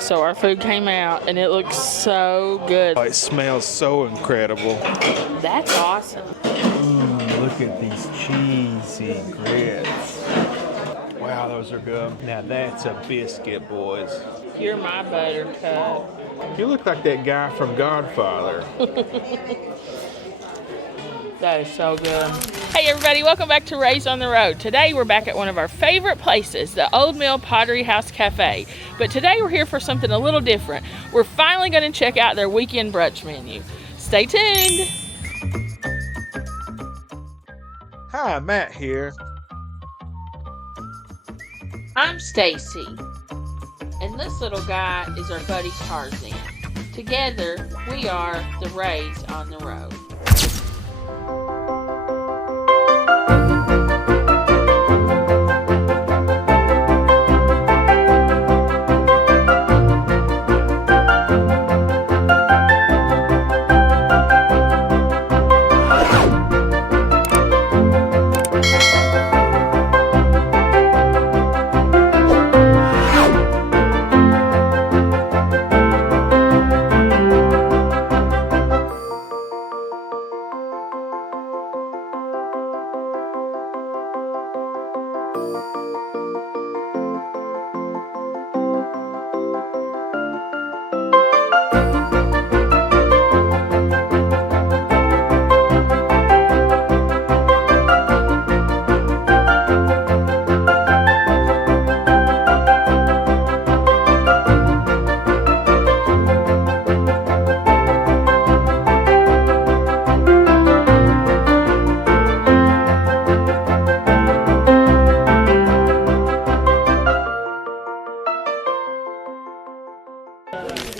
So our food came out and it looks so good. Oh, it smells so incredible. That's awesome. Look at these cheesy grits. Wow, those are good. Now that's a biscuit, boys. You're my buttercup. You look like that guy from Godfather. That is so good. Hey everybody, welcome back to Raised on the Road. Today we're back at one of our favorite places, the Old Mill Pottery House Cafe. But today we're here for something a little different. We're finally going to check out their weekend brunch menu. Stay tuned. Hi, Matt here. I'm Staci, and this little guy is our buddy Tarzan. Together, we are the Raised on the Road.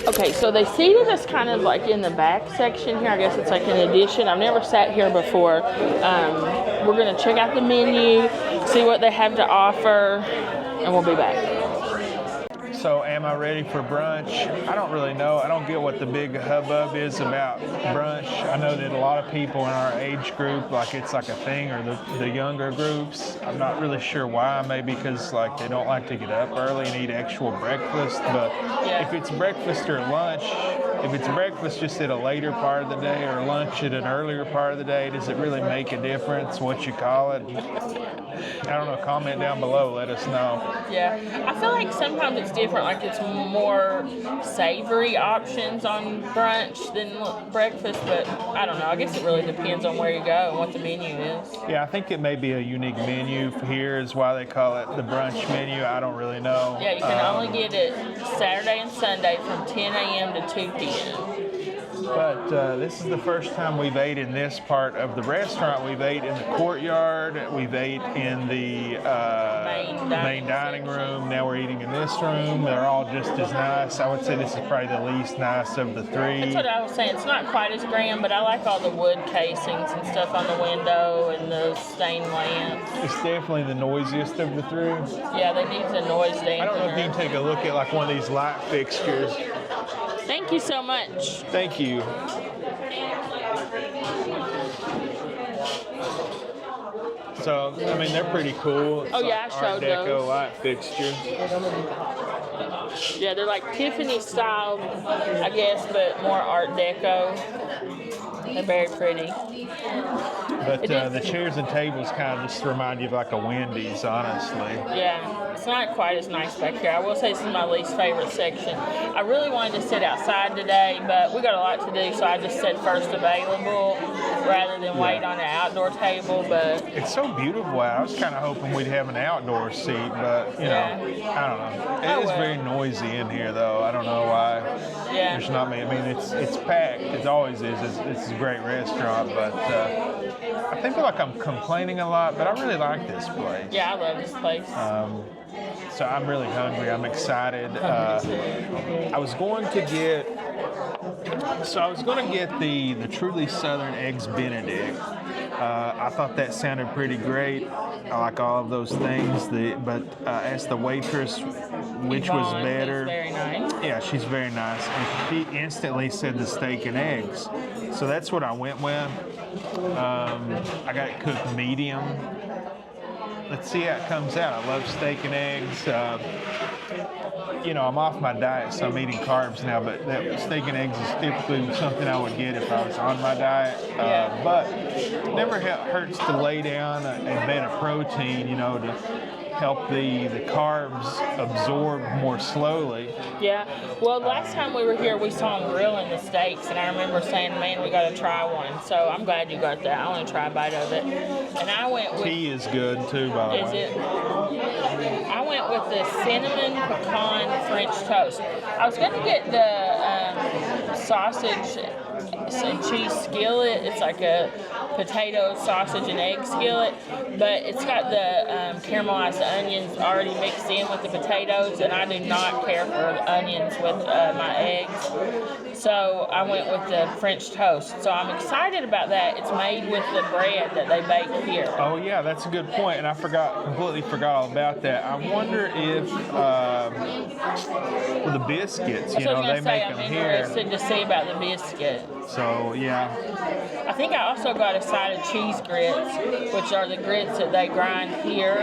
Okay, so they seated us kind of like in the back section here. I guess it's like an addition. I've never sat here before. We're going to check out the menu, see what they have to offer, and we'll be back. So am I ready for brunch? I don't really know. I don't get what the big hubbub is about brunch. I know that a lot of people in our age group, like it's like a thing, or the younger groups. I'm not really sure why. Maybe because like they don't like to get up early and eat actual breakfast. But if it's breakfast or lunch, if it's breakfast just at a later part of the day or lunch at an earlier part of the day, does it really make a difference what you call it? I don't know. Comment down below. Let us know. Yeah, I feel like sometimes it's different. Like it's more savory options on brunch than breakfast, but I don't know. I guess it really depends on where you go and what the menu is. Yeah, I think it may be a unique menu here is why they call it the brunch menu. I don't really know. Yeah, you can only get it Saturday and Sunday from 10 a.m. to 2 p.m. But this is the first time we've ate in this part of the restaurant. We've ate in the courtyard. We've ate in the main dining room. Now we're eating in this room. They're all just as nice. I would say this is probably the least nice of the three. That's what I was saying. It's not quite as grand, but I like all the wood casings and stuff on the window and the stained lamps. It's definitely the noisiest of the three. Yeah, they need the noise dampener. I don't know if you can take a look at like one of these light fixtures. Thank you so much. Thank you. So, I mean, they're pretty cool. It's yeah, I showed Art Deco those. light fixture. Yeah, they're like Tiffany style, I guess, but more Art Deco. They're very pretty. But the chairs and tables kind of just remind you of like a Wendy's, honestly. Yeah, it's not quite as nice back here. I will say this is my least favorite section. I really wanted to sit outside today, but we got a lot to do, so I just said first available rather than wait on an outdoor table. But it's so beautiful out. I was kind of hoping we'd have an outdoor seat, but you know, I don't know. It is very noisy in here, though. I don't know why. Yeah. There's not many. I mean, it's packed. It always is. It's a great restaurant, but I think like I'm complaining a lot, but I really like this place. Yeah, I love this place. So I'm really hungry. I'm excited. I was going to get the truly Southern Eggs Benedict. I thought that sounded pretty great. I like all of those things. But asked the waitress which was better. Very nice. Yeah, she's very nice. And she instantly said the steak and eggs. So that's what I went with. I got it cooked medium. Let's see how it comes out. I love steak and eggs. you know, I'm off my diet, so I'm eating carbs now, but that steak and eggs is typically something I would get if I was on my diet. But it never hurts to lay down a bed of protein, you know, to help the carbs absorb more slowly. Yeah. Well, last time we were here, we saw them grilling the steaks, and I remember saying, man, we got to try one. So I'm glad you got that. I want to try a bite of it. And I went with... Tea is good, too, by the way. Is it? I went with the cinnamon pecan French toast. I was going to get the sausage and cheese skillet. It's like a potato, sausage, and egg skillet, but it's got the caramelized onions already mixed in with the potatoes, and I do not care for onions with my eggs. So I went with the French toast. So I'm excited about that. It's made with the bread that they bake here. Oh yeah, that's a good point, and I completely forgot all about that. I wonder if with the biscuits, you know, they make them here. I'm interested to see about the biscuit. So yeah. I think I also got a side of cheese grits, which are the grits that they grind here.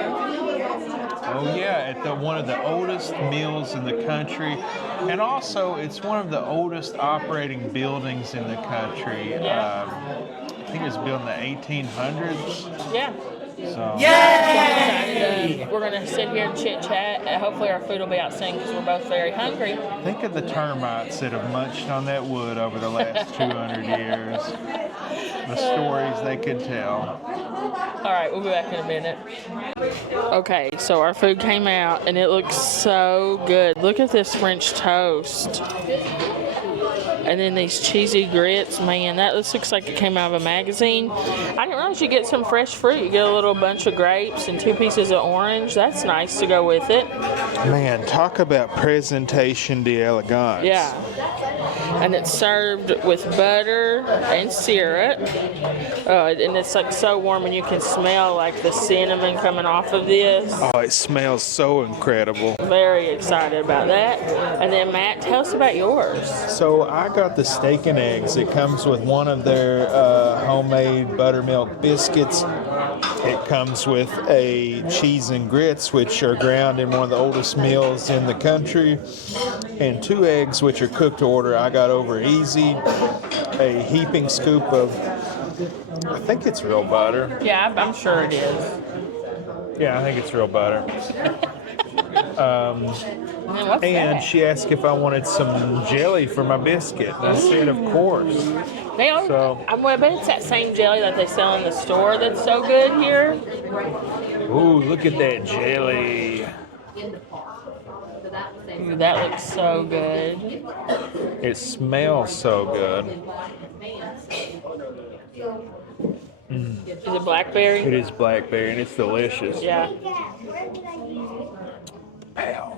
Oh yeah, at one of the oldest mills in the country, and also it's one of the oldest operating buildings in the country. Yeah. I think it was built in the 1800s. Yeah. So. Yay! We're gonna sit here and chit chat. Hopefully our food will be out soon because we're both very hungry. Think of the termites that have munched on that wood over the last 200 years. The stories they could tell. All right, we'll be back in a minute. Okay, so our food came out and it looks so good. Look at this French toast. And then these cheesy grits, man, this looks like it came out of a magazine. I didn't realize you get some fresh fruit. You get a little bunch of grapes and 2 pieces of orange. That's nice to go with it. Man, talk about presentation d'elegance. Yeah. And it's served with butter and syrup. And it's like so warm, and you can smell like the cinnamon coming off of this. Oh, it smells so incredible. Very excited about that. And then Matt, tell us about yours. So I got the steak and eggs. It comes with one of their homemade buttermilk biscuits. It comes with a cheese and grits, which are ground in one of the oldest mills in the country, and 2 eggs, which are cooked to order. I got over easy. A heaping scoop of, I think it's real butter. Yeah, I'm sure it is. Yeah, I think it's real butter. What's And that? she asked if I wanted some jelly for my biscuit. And I said, of course. I bet it's that same jelly that they sell in the store that's so good here. Ooh, look at that jelly. Ooh, that looks so good. It smells so good. Is it blackberry? It is blackberry, and it's delicious. Yeah. Ow.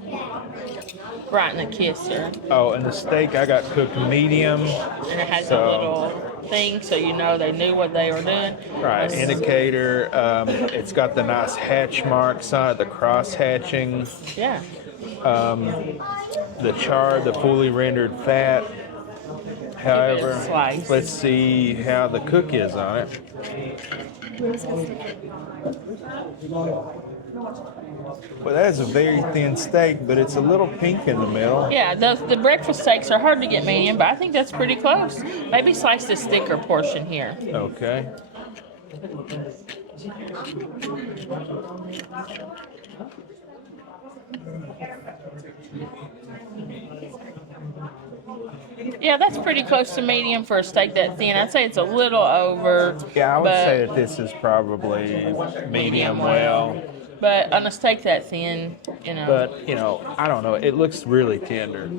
Right in the kisser. Oh, and the steak I got cooked medium. And it has a little thing so you know they knew what they were doing. Right, indicator. It's got the nice hatch marks on it, the cross hatching. Yeah. The char, the fully rendered fat. However, slice. let's see how the cook is on it. Well, that is a very thin steak, but it's a little pink in the middle. Yeah, the breakfast steaks are hard to get medium, but I think that's pretty close. Maybe slice this thicker portion here. Okay. Yeah, that's pretty close to medium for a steak that thin. I'd say it's a little over. Yeah, I would say that this is probably medium well. But on a steak that thin, you know. But, you know, I don't know. It looks really tender.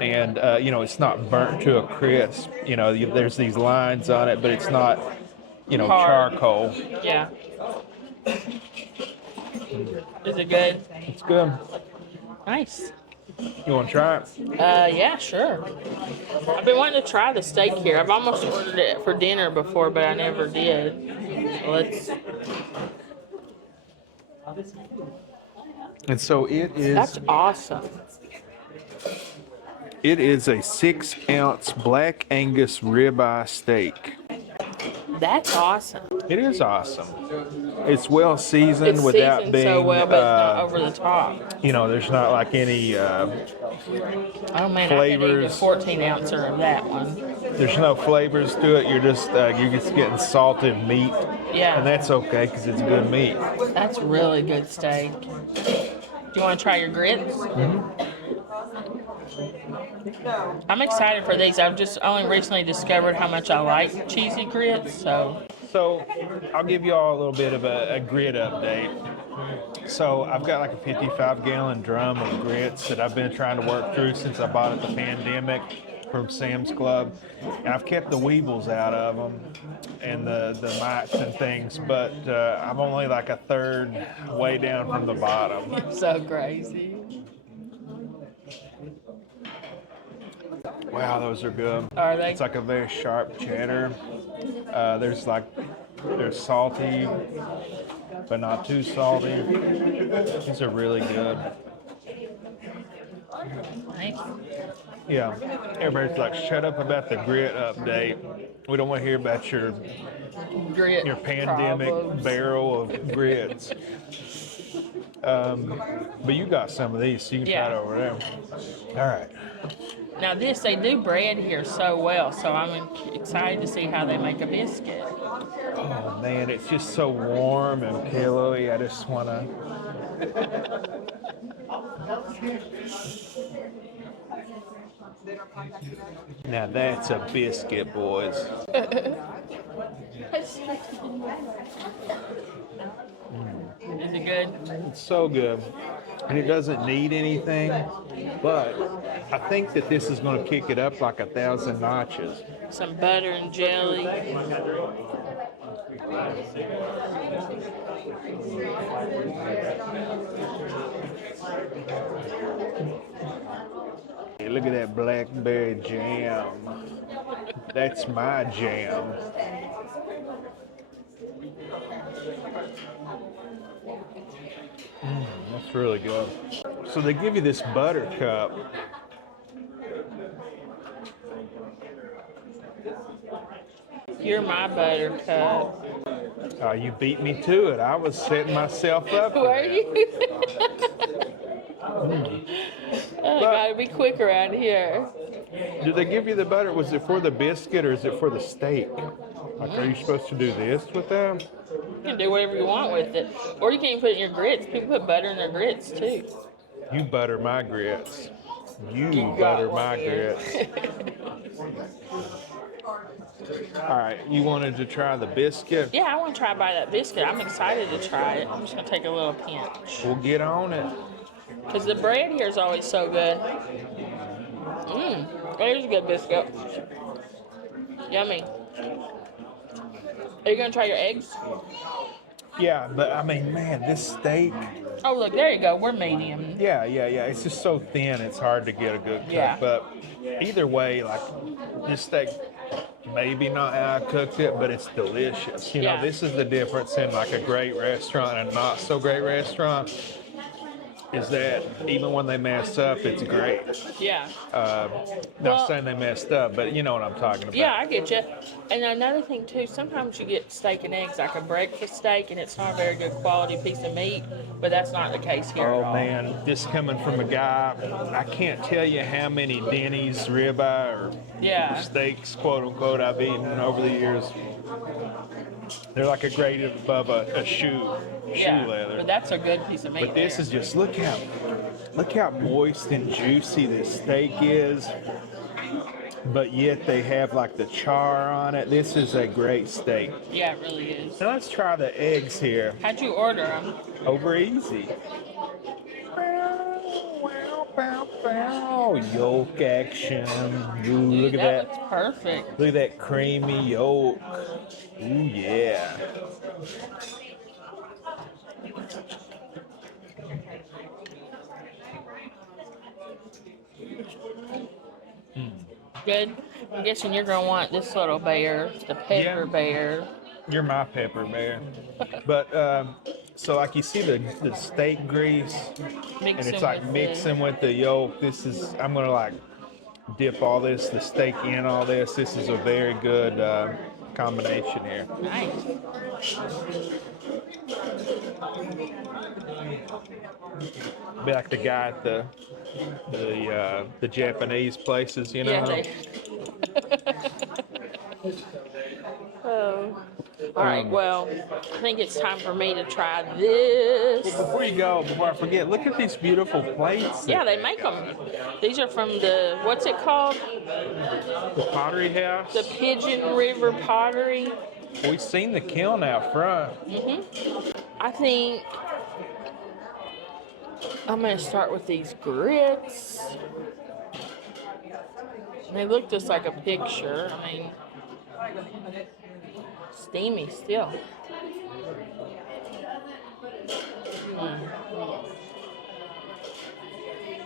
And, you know, it's not burnt to a crisp. You know, there's these lines on it, but it's not, you know, hard. charcoal. Yeah. Is it good? It's good. Nice. You want to try it? Yeah, sure. I've been wanting to try the steak here. I've almost ordered it for dinner before, but I never did. So let's... And so it is... That's awesome. It is a 6-ounce Black Angus ribeye steak. That's awesome. It is awesome. It's well seasoned It's without seasoned being, so well, but it's not over the top. you know, there's not like any Oh man, I could eat a flavors. 14-ouncer of that one. There's no flavors to it. You're just getting salted meat, Yeah. and that's okay because it's good meat. That's really good steak. Do you want to try your grits? I'm excited for these. I've just only recently discovered how much I like cheesy grits, so. So I'll give you all a little bit of a grit update. So I've got like a 55-gallon drum of grits that I've been trying to work through since I bought it the pandemic from Sam's Club. And I've kept the weevils out of them and the mites and things, but I'm only like a third way down from the bottom. You're so crazy. Wow, those are good. Are they? It's like a very sharp cheddar. They're salty, but not too salty. These are really good. Nice. Yeah, everybody's like, shut up about the grit update. We don't want to hear about your Grit pandemic problems. barrel of grits. But you got some of these, so you can try it over there. All right. Now this, they do bread here so well, so I'm excited to see how they make a biscuit. Oh man, it's just so warm and pillowy. I just want to. Now that's a biscuit, boys. Is it good? It's so good. And it doesn't need anything, but I think that this is going to kick it up like 1,000 notches. Some butter and jelly. Hey, look at that blackberry jam. That's my jam. That's really good. So they give you this butter cup. You're my buttercup. You beat me to it. I was setting myself up. Were you? I gotta be quick around here. Did they give you the butter? Was it for the biscuit or is it for the steak? Like, are you supposed to do this with them? You can do whatever you want with it. Or you can even put it in your grits. People put butter in their grits too. You butter my grits. You got butter one my here. grits. All right, you wanted to try the biscuit? Yeah, I want to try by that biscuit. I'm excited to try it. I'm just gonna take a little pinch. We'll get on it. Cause the bread here is always so good. There's a good biscuit. Yummy. Are you gonna try your eggs? Yeah, but I mean, man, this steak. Oh look, there you go. We're medium. Yeah. It's just so thin, it's hard to get a good cut. Yeah. But either way, like, this steak, maybe not how I cooked it, but it's delicious. You know, Yeah. this is the difference in like a great restaurant and not so great restaurant. Is that even when they mess up, it's great. Yeah. Not saying they messed up, but you know what I'm talking about. Yeah, I get you. And another thing too, sometimes you get steak and eggs, like a breakfast steak, and it's not a very good quality piece of meat, but that's not the case here Oh at all. man, this coming from a guy, I can't tell you how many Denny's ribeye or Yeah. steaks, quote unquote, I've eaten over the years. They're like a grade above a shoe Yeah, leather. but that's a good piece of meat. But this there. is just look how moist and juicy this steak is. But yet they have like the char on it. This is a great steak. Yeah, it really is. Now let's try the eggs here. How'd you order them? Over easy. Yolk action. Ooh, look at that. Looks perfect. Look at that creamy yolk. Ooh, yeah. Good. I'm guessing you're gonna want this little bear, the pepper bear. You're my pepper bear. But so like you see the steak grease, and it's like mixing with the yolk. I'm gonna like dip all this, the steak in all this. This is a very good combination here. Nice. Be like the guy at the Japanese places, you know. Yeah, they. Oh. All right. Well, I think it's time for me to try this. Before you go, before I forget, look at these beautiful plates. Yeah, they make them. These are from the, what's it called? The Pottery House. The Pigeon River Pottery. We've seen the kiln out front. I think I'm going to start with these grits. They look just like a picture. I mean, steamy still.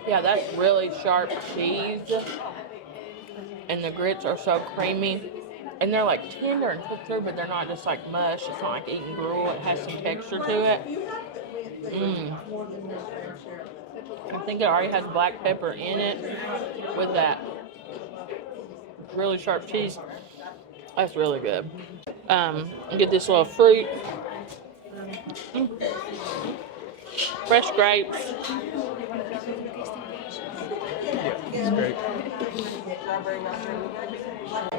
Yeah, that's really sharp cheese. And the grits are so creamy. And they're like tender and cooked through, but they're not just like mush. It's not like eating gruel. It has some texture to it. I think it already has black pepper in it with that really sharp cheese. That's really good. Get this little fruit. Fresh grapes. Yeah, it's great.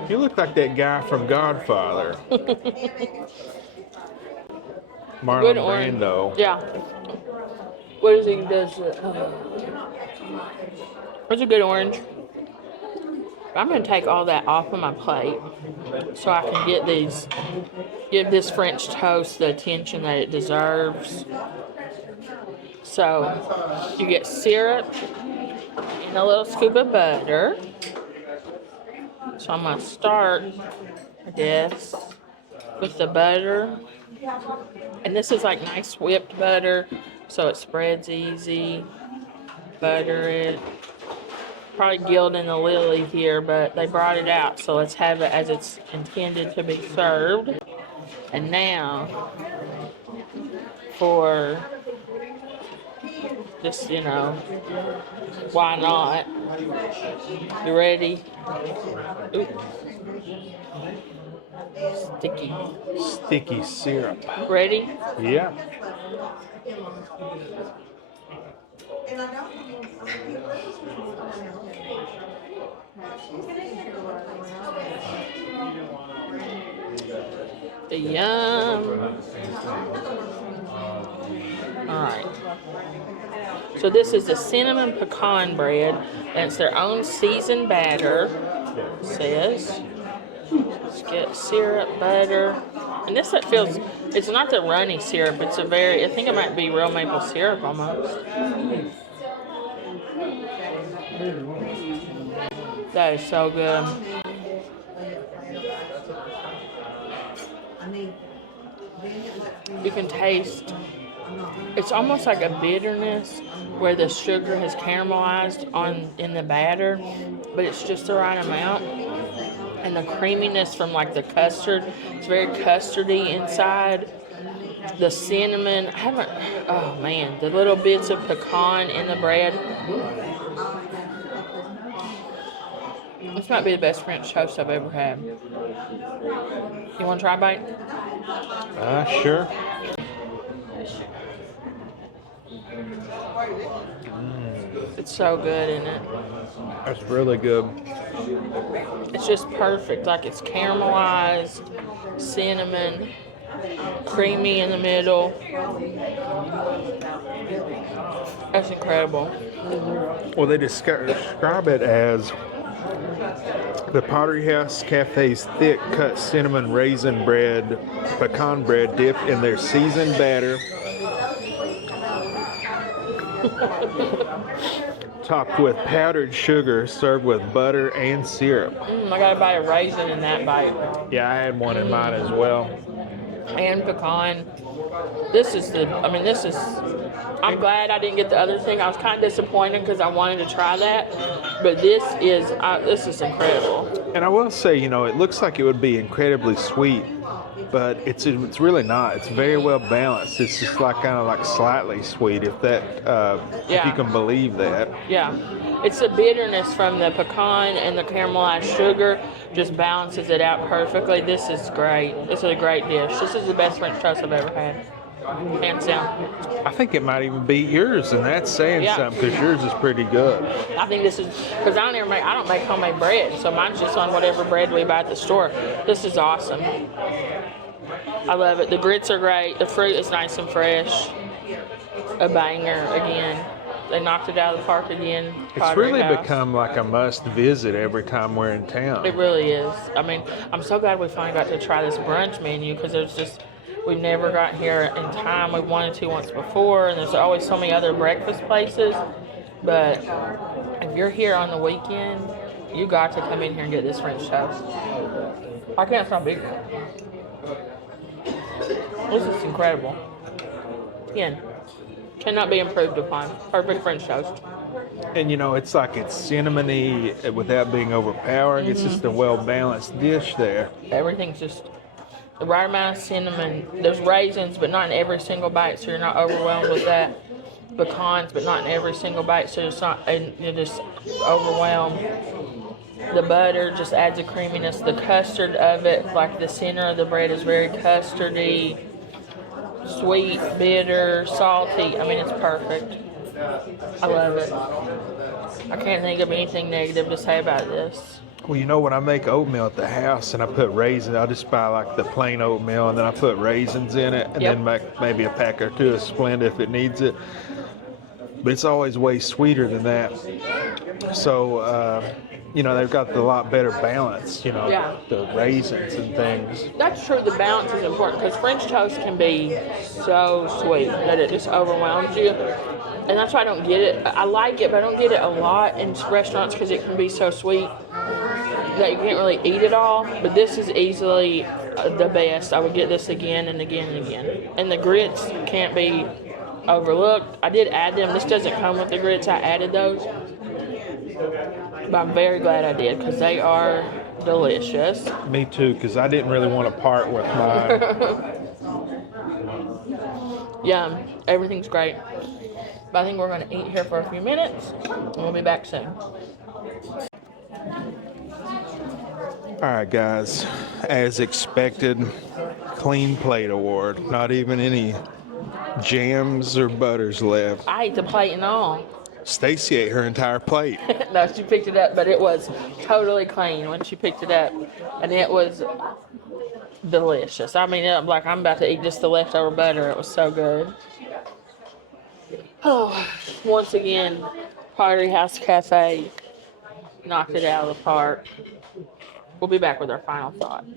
You look like that guy from Godfather. Marlon Good orange. Brando. Yeah. What is he does? It's a good orange. I'm going to take all that off of my plate so I can give this French toast the attention that it deserves. So you get syrup and a little scoop of butter. So I'm going to start, I guess, with the butter. And this is like nice whipped butter, so it spreads easy. Butter it. Probably gilding the lily here, but they brought it out, so let's have it as it's intended to be served. And now, for just, why not? You ready? Ooh. Sticky syrup. Ready? Yeah. Yum. Alright. So this is the cinnamon pecan bread, and it's their own seasoned batter. It says. Let's get syrup, butter. And this feels, it's not the runny syrup, it's I think it might be real maple syrup almost. That is so good. You can taste, it's almost like a bitterness where the sugar has caramelized in the batter, but it's just the right amount. And the creaminess from like the custard, it's very custardy inside. The cinnamon, oh man, the little bits of pecan in the bread. This might be the best French toast I've ever had. You want to try a bite? Sure. It's so good, isn't it? That's really good. It's just perfect. Like it's caramelized, cinnamon, creamy in the middle. That's incredible. Well, they describe it as the Pottery House Cafe's thick cut cinnamon raisin bread, pecan bread dipped in their seasoned batter, topped with powdered sugar, served with butter and syrup. I got to buy a raisin in that bite. Yeah, I had one in mine as well. And pecan. I'm glad I didn't get the other thing. I was kind of disappointed because I wanted to try that. But this is incredible. And I will say, it looks like it would be incredibly sweet, but it's really not. It's very well balanced. It's just kind of slightly sweet, if you can believe that. Yeah. It's the bitterness from the pecan and the caramelized sugar just balances it out perfectly. This is great. This is a great dish. This is the best French toast I've ever had. hands down. I think it might even beat yours, and that's saying something because yours is pretty good. I think this is, because I don't make homemade bread, so mine's just on whatever bread we buy at the store. This is awesome. I love it. The grits are great. The fruit is nice and fresh. A banger again. They knocked it out of the park again. It's really become like a must visit every time we're in town. It really is. I mean, I'm so glad we finally got to try this brunch menu because we've never got here in time. We wanted to once before, and there's always so many other breakfast places. But if you're here on the weekend, you got to come in here and get this French toast. I can't stop eating it. This is incredible. Again, cannot be improved upon. Perfect French toast. And it's like it's cinnamony without being overpowering. It's just a well-balanced dish there. Everything's just the right amount of cinnamon. There's raisins, but not in every single bite, so you're not overwhelmed with that. Pecans, but not in every single bite, so you're just overwhelmed. The butter just adds a creaminess. The custard of it, like the center of the bread, is very custardy, sweet, bitter, salty. I mean, it's perfect. I love it. I can't think of anything negative to say about this. Well, when I make oatmeal at the house and I put raisins, I'll just buy like the plain oatmeal and then I put raisins in it and then make maybe a pack or two of Splenda if it needs it. But it's always way sweeter than that. So, they've got a lot better balance, the raisins and things. That's true. The balance is important because French toast can be so sweet that it just overwhelms you. And that's why I don't get it. I like it, but I don't get it a lot in restaurants because it can be so sweet that you can't really eat it all. But this is easily the best. I would get this again and again and again. And the grits can't be overlooked. I did add them. This doesn't come with the grits. I added those. But I'm very glad I did because they are delicious. Me too, because I didn't really want to part with mine. Yum. Everything's great. But I think we're going to eat here for a few minutes and we'll be back soon. All right, guys. As expected, clean plate award. Not even any jams or butters left. I ate the plate and all. Staci ate her entire plate. No, she picked it up, but it was totally clean when she picked it up. And it was delicious. I mean, I'm about to eat just the leftover butter. It was so good. Oh, once again, Pottery House Cafe knocked it out of the park. We'll be back with our final thoughts.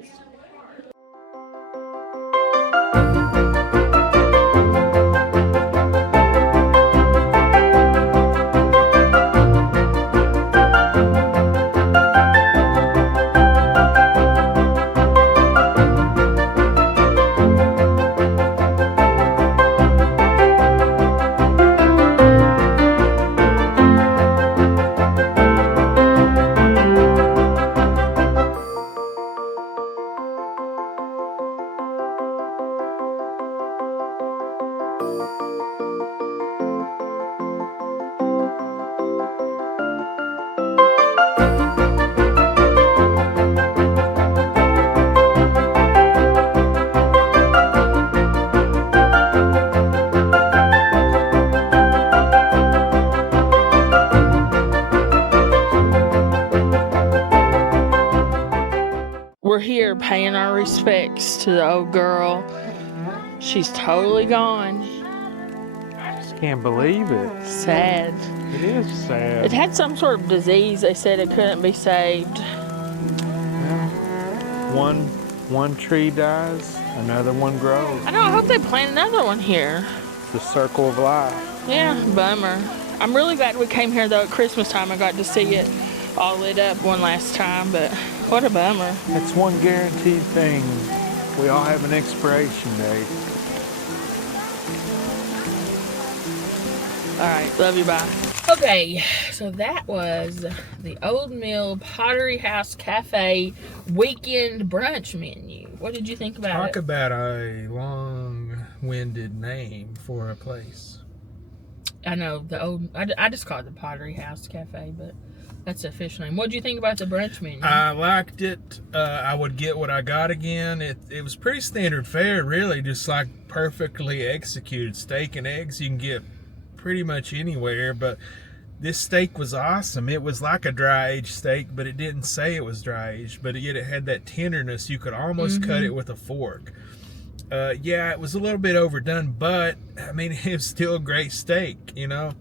We're here paying our respects to the old girl. She's totally gone. I just can't believe it. Sad. It is sad. It had some sort of disease. They said it couldn't be saved. Well, one tree dies, another one grows. I know. I hope they plant another one here. The circle of life. Yeah, bummer. I'm really glad we came here though at Christmas time. I got to see it all lit up one last time, but what a bummer. That's one guaranteed thing. We all have an expiration date. All right, love you, bye. Okay, so that was the Old Mill Pottery House Cafe weekend brunch menu. What did you think about it? Talk about a long-winded name for a place. I know, I just call it the Pottery House Cafe, but That's the official name. What do you think about the brunch menu? I liked it. I would get what I got again. It was pretty standard fare, really, just like perfectly executed. Steak and eggs you can get pretty much anywhere, but this steak was awesome. It was like a dry-aged steak, but it didn't say it was dry-aged, but yet it had that tenderness. You could almost cut it with a fork. Yeah, it was a little bit overdone, but, I mean, it was still a great steak, you know?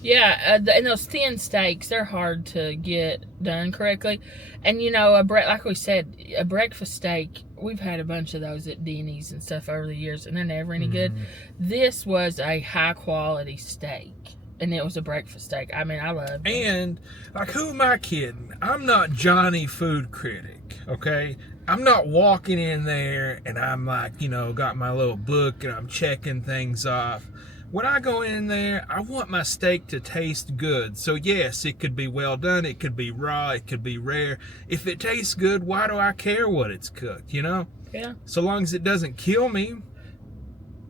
Yeah, and those thin steaks, they're hard to get done correctly. And, you know, like we said, a breakfast steak, we've had a bunch of those at Denny's and stuff over the years, and they're never any good. This was a high-quality steak, and it was a breakfast steak. I mean, I love it. And, like, who am I kidding? I'm not Johnny Food Critic, okay? I'm not walking in there and I'm like, you know, got my little book and I'm checking things off. When I go in there, I want my steak to taste good. So yes, it could be well done, it could be raw, it could be rare. If it tastes good, why do I care what it's cooked, you know? Yeah. So long as it doesn't kill me.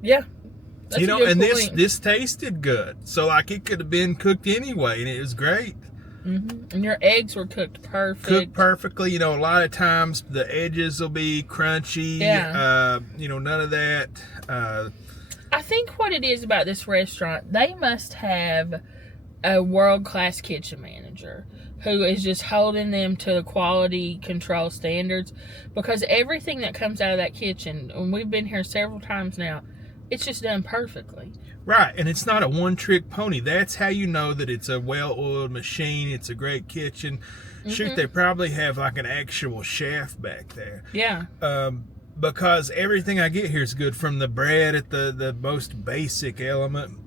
Yeah. That's you know, a good and point. this tasted good. So like it could have been cooked anyway, and it was great. And your eggs were cooked perfect. Cooked perfectly. You know, a lot of times the edges will be crunchy. Yeah. You know, none of that. I think what it is about this restaurant, they must have a world-class kitchen manager who is just holding them to the quality control standards, because everything that comes out of that kitchen, and we've been here several times now, it's just done perfectly. Right, and it's not a one-trick pony. That's how you know that it's a well-oiled machine. It's a great kitchen. Shoot, they probably have like an actual chef back there. Yeah. Because everything I get here is good, from the bread at the most basic element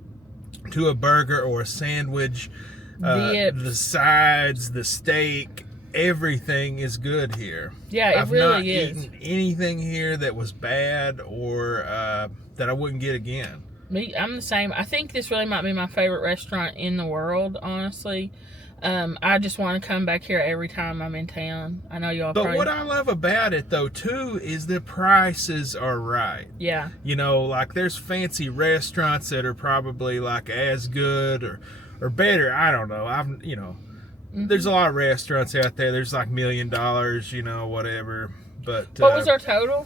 to a burger or a sandwich, the sides, the steak, everything is good here. Yeah, it really is. I've not eaten anything here that was bad or that I wouldn't get again. I'm the same. I think this really might be my favorite restaurant in the world, honestly. I just want to come back here every time I'm in town. I know y'all But what I love about it, though, too, is the prices are right. Yeah. You know, like there's fancy restaurants that are probably like as good or better. I don't know. There's a lot of restaurants out there. There's like $1 million, you know, whatever. But what was our total?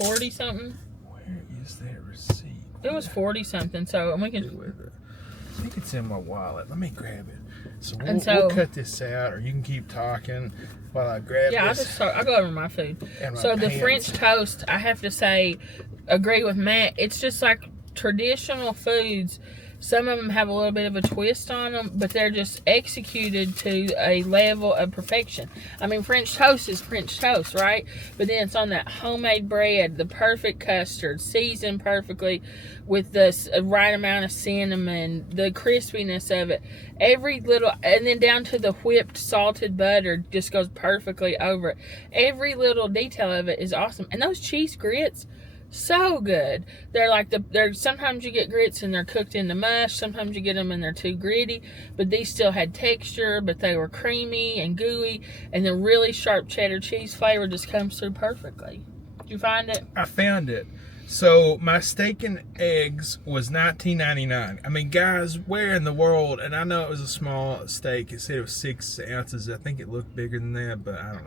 40 something? Where is that receipt? It was 40 something. So we can. I think it's in my wallet. Let me grab it. So we'll cut this out, or you can keep talking while I grab this. I'll go over my food. So the French toast, I have to say, agree with Matt. It's just like traditional foods. Some of them have a little bit of a twist on them, but they're just executed to a level of perfection. I mean, French toast is French toast, right? But then it's on that homemade bread, the perfect custard, seasoned perfectly with the right amount of cinnamon, the crispiness of it. Every little, and then down to the whipped salted butter just goes perfectly over it. Every little detail of it is awesome. And those cheese grits, so good. They're like sometimes you get grits and they're cooked in the mush. Sometimes you get them and they're too gritty. But these still had texture, but they were creamy and gooey. And the really sharp cheddar cheese flavor just comes through perfectly. Did you find it? I found it. So my steak and eggs was $19.99. I mean, guys, where in the world? And I know it was a small steak. It said it was 6 ounces. I think it looked bigger than that, but I don't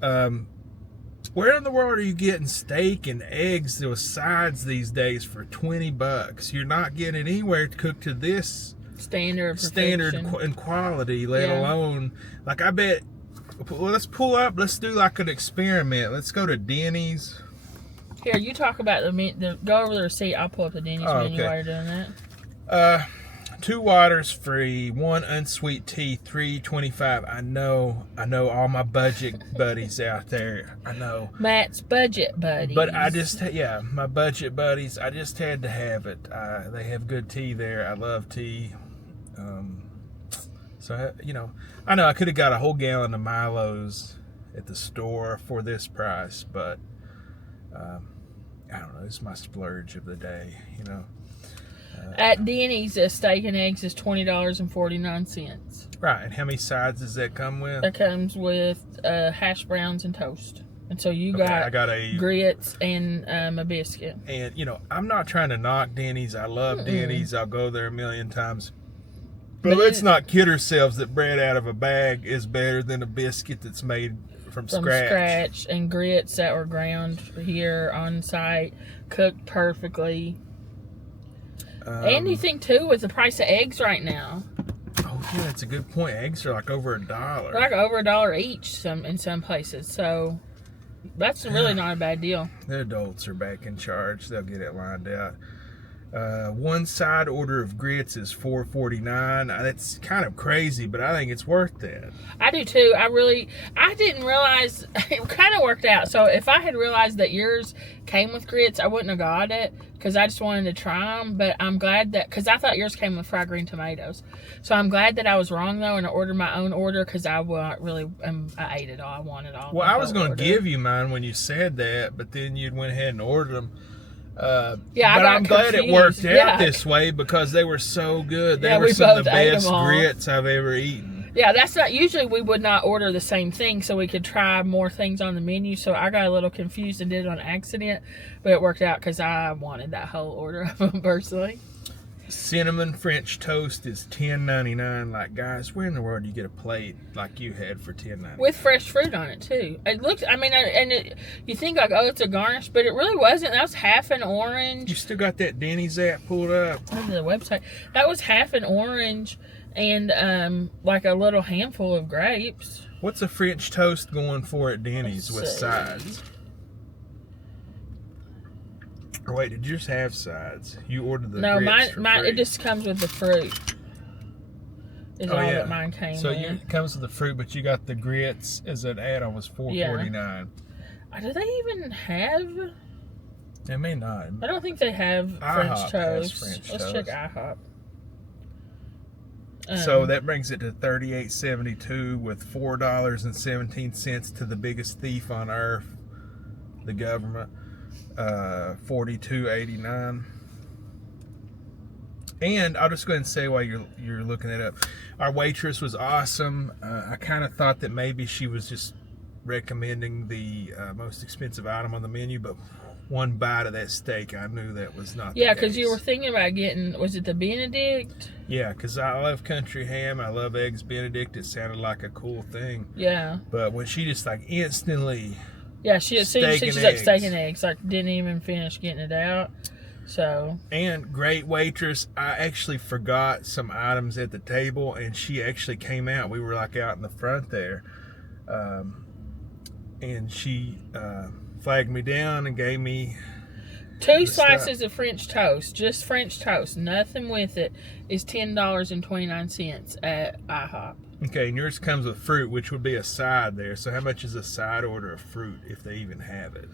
know. Where in the world are you getting steak and eggs with sides these days for $20? You're not getting it anywhere cooked to this standard and quality, let alone, like, I bet. Well, let's pull up. Let's do like an experiment. Let's go to Denny's. Here, you talk about go over the receipt. I'll pull up the Denny's menu while you're doing that. 2 waters free, 1 unsweet tea, $3.25. I know all my budget buddies out there. I know. Matt's budget buddies. But my budget buddies, I just had to have it. They have good tea there. I love tea. So, you know, I know I could have got a whole gallon of Milo's at the store for this price, but I don't know. It's my splurge of the day, you know. At Denny's, a steak and eggs is $20.49. Right, and how many sides does that come with? That comes with hash browns and toast. And so I got a grits and a biscuit. And, you know, I'm not trying to knock Denny's. I love Denny's. I'll go there a million times. But let's not kid ourselves that bread out of a bag is better than a biscuit that's made from scratch. And grits that were ground here on site, cooked perfectly. And you think too, with the price of eggs right now. Oh yeah, that's a good point. Eggs are like over $1. They're like over $1 each in some places. So that's really not a bad deal. The adults are back in charge. They'll get it lined out. One side order of grits is $4.49. That's kind of crazy, but I think it's worth that. I do too. I didn't realize, it kind of worked out. So if I had realized that yours came with grits, I wouldn't have got it because I just wanted to try them. But I'm glad that, because I thought yours came with fried green tomatoes. So I'm glad that I was wrong though and I ordered my own order because I ate it all. I wanted all. Well, I was going to give you mine when you said that, but then you went ahead and ordered them. Yeah, but I'm glad it worked out this way because they were so good. They were some of the best grits I've ever eaten. Yeah, that's not usually we would not order the same thing so we could try more things on the menu. So I got a little confused and did it on accident, but it worked out because I wanted that whole order of them personally. Cinnamon French toast is $10.99. Like, guys, where in the world do you get a plate like you had for $10.99? With fresh fruit on it too. It looks. I mean, you think like, oh, it's a garnish, but it really wasn't. That was half an orange. You still got that Denny's app pulled up on the website. That was half an orange and like a little handful of grapes. What's a French toast going for at Denny's with sides? Or wait, did yours have sides? You ordered the grits for free. It just comes with the fruit. Is all that mine came with. So it comes with the fruit, but you got the grits as an add-on was $4.49. Do they even have? They may not. I don't think they have French toast. Let's check IHOP. So that brings it to $38.72 with $4.17 to the biggest thief on earth, the government. $42.89. And I'll just go ahead and say while you're looking it up, our waitress was awesome. I kind of thought that maybe she was just recommending the most expensive item on the menu, but one bite of that steak, I knew that was not the case. Because you were thinking about getting, was it the Benedict? Yeah, because I love country ham. I love eggs Benedict. It sounded like a cool thing. Yeah. But when she just like instantly... Yeah, she's like steak and eggs. Like didn't even finish getting it out. So. And great waitress. I actually forgot some items at the table, and she actually came out. We were like out in the front there, and she flagged me down and gave me 2 slices of French toast. Just French toast, nothing with it. Is $10.29 at IHOP. Okay, and yours comes with fruit, which would be a side there. So how much is a side order of fruit, if they even have it?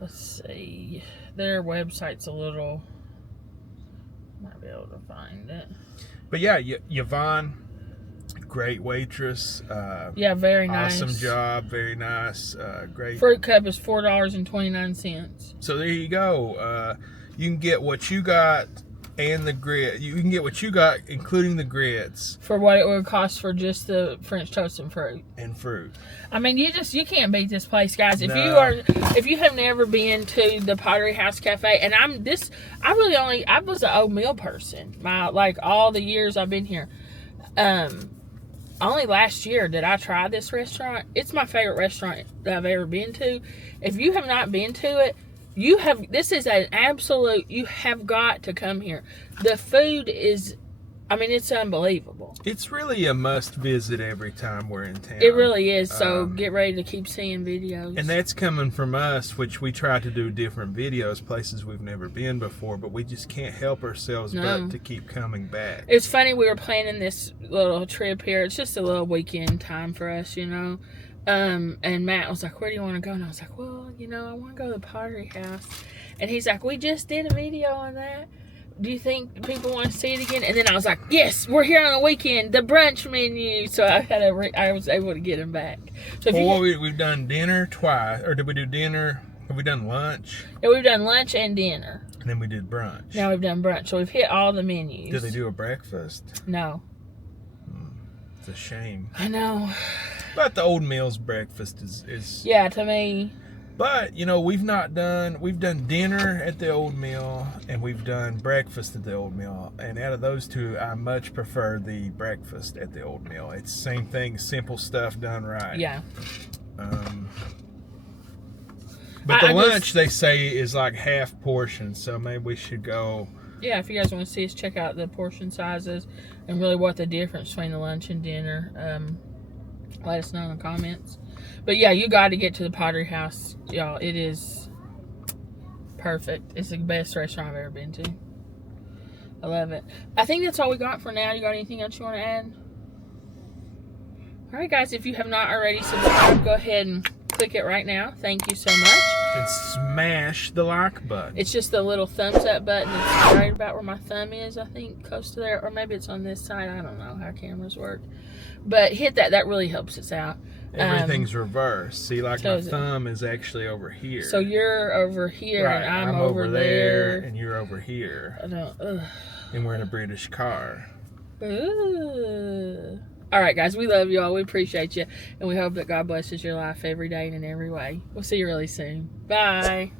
Let's see. Their website's a little... Might be able to find it. But yeah, Yvonne, great waitress. Yeah, very nice. Awesome job, very nice. Great. Fruit cup is $4.29. So there you go. You can get what you got and the grit. You can get what you got, including the grits, for what it would cost for just the French toast and fruit. I mean, you can't beat this place, guys. If you have never been to the Pottery House Cafe, and I was an oatmeal person. Like all the years I've been here. Only last year did I try this restaurant. It's my favorite restaurant that I've ever been to. If you have not been to it, this is an absolute, you have got to come here. The food is, it's unbelievable. It's really a must visit every time we're in town. It really is. So get ready to keep seeing videos. And that's coming from us, which we try to do different videos, places we've never been before, but we just can't help ourselves but to keep coming back. It's funny, we were planning this little trip here. It's just a little weekend time for us, and Matt was like, where do you want to go? And I was like, well, I want to go to the Pottery House. And he's like, we just did a video on that. Do you think people want to see it again? And then I was like, yes, we're here on the weekend, the brunch menu. So I was able to get him back. So we've done dinner twice, or did we do dinner? Have we done lunch? Yeah, we've done lunch and dinner. And then we did brunch. Now we've done brunch. So we've hit all the menus. Did they do a breakfast? No. It's a shame. I know. But the Old Mill's breakfast is yeah, to me. But, you know, we've done dinner at the Old Mill and we've done breakfast at the Old Mill. And out of those two, I much prefer the breakfast at the Old Mill. It's the same thing, simple stuff done right. Yeah. But the lunch, they say, is like half portion, so maybe we should go. Yeah, if you guys want to see us, check out the portion sizes and really what the difference between the lunch and dinner. Let us know in the comments. But yeah, you got to get to the Pottery House, y'all. It is perfect. It's the best restaurant I've ever been to. I love it. I think that's all we got for now. You got anything else you want to add? All right, guys, if you have not already subscribed, go ahead and click it right now. Thank you so much. And smash the like button. It's just the little thumbs up button. It's right about where my thumb is, I think, close to there. Or maybe it's on this side. I don't know how cameras work. But hit that. That really helps us out. Everything's reversed. See, like my thumb is actually over here. So you're over here, right, and I'm over there. And you're over here. I don't, and we're in a British car. Ooh. All right, guys, we love you all. We appreciate you. And we hope that God blesses your life every day and in every way. We'll see you really soon. Bye.